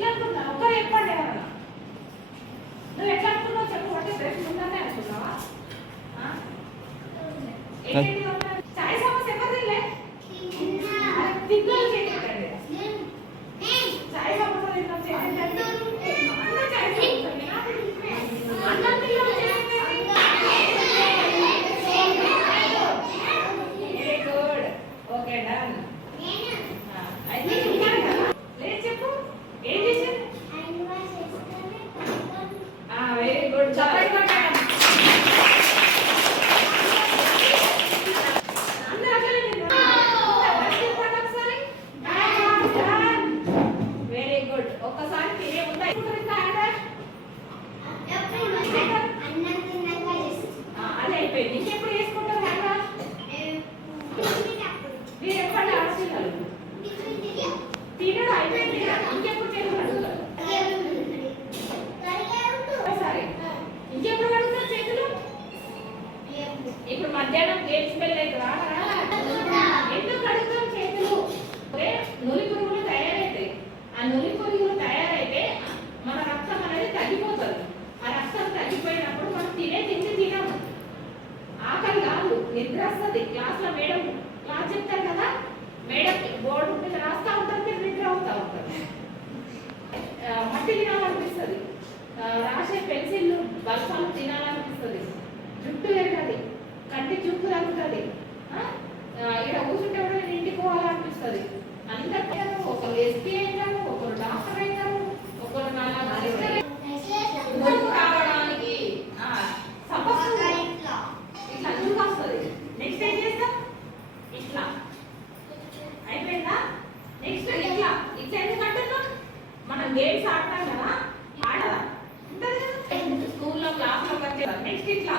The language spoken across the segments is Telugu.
ఎట్లా అనుకున్నావు ఒక్కరు చెప్పండి ఎవరన్నా. నువ్వు ఎట్లా అనుకున్నావు చెప్పు. అంటే బ్రష్ ముందనే అనుకున్నావా అయిపోయింది. ఇంకెప్పుడు వేసుకుంటాం కదా మీరు ఎప్పుడు ఆశీర్వాదం తినడం అయిపోయింది ఇంకెప్పుడు తినడం సరే ఇంకెప్పుడు కడుగుతారు చేతులు? ఇప్పుడు మధ్యాహ్నం గేమ్స్ వెళ్ళేది రారా? ఉంటుంది. క్లాస్లో మేడం క్లాస్ చెప్తారు కదా? మేడం బోర్డు మీద రాస్తా ఉంటారు మీరు నిద్ర అవుతా ఉంటారు. మట్టి తినాలనిపిస్తుంది. రాసే పెన్సిల్ బల్ఫాలు తినాలనిపిస్తుంది. జుట్టు పెరగాలి కంటి జుట్టు తగ్గుతుంది. మనం గేమ్స్ ఆడతాం కదా ఆడదా? స్కూల్లో క్లాస్లో నెక్స్ట్ ఇట్లా.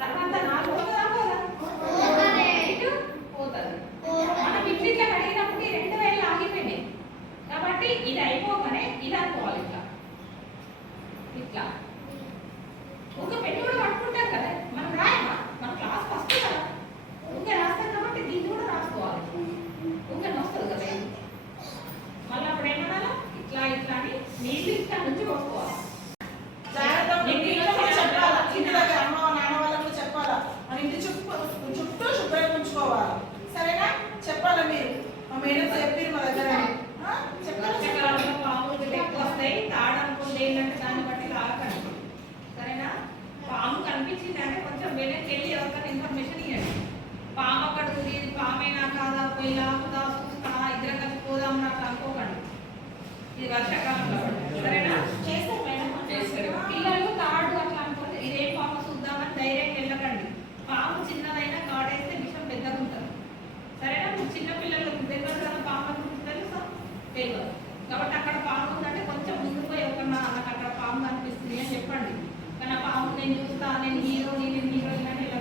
తర్వాత పోతుంది రెండు వేలు కాబట్టి ఇది అయిపోగానే ఇది అనుకోవాలి ఇట్లా. ఇట్లా. మీ పేరు మా దగ్గర నేను చూస్తాను నేను హీరో నేను హీరోయిన్ అంటే ఇలా